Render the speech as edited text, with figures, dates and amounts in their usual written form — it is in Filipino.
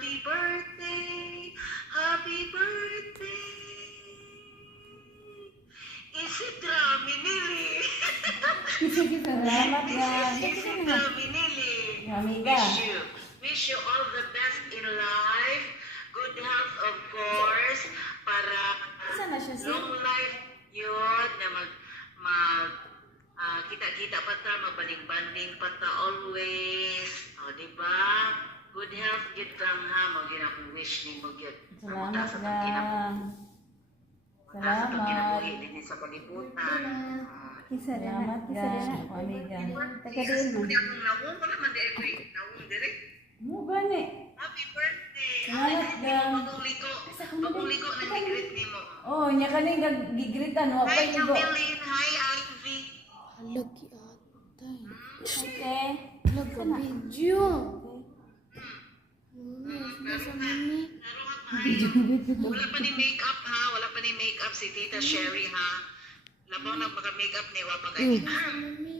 Happy birthday, happy birthday. Isidra Minili. Salamat yan. Isidra Minili. Amiga. Wish you all the best in life. Good health, of course. Para Saan na siya siya? long life yun na kita-kita pa ta, magbanding-banding pa ta always. O, diba? Good health, gid lang ha. Magin akong wish ni mo, gid. Salamat Sa yan. Salamat. kinabuhi din sa kalibutan. Isa rin na. Salamat Isa rin na. yan. Amiga. Taga din mo. Hindi akong nawong, wala man di ako nawong direct. Mo gani. Happy birthday! Salamat yan. Bagong ligo na nag-greet ni mo. Oh, nya kani gigritan wa pa Hi, ligo. Camille. Hi, Ivy. Lagi atay. Okay. Laga video. Nasa mami. Wala pa ni makeup ha. Wala pa ni makeup si Tita Sherry ha. Labaw na maka-makeup ni Wapag. Nasa mami.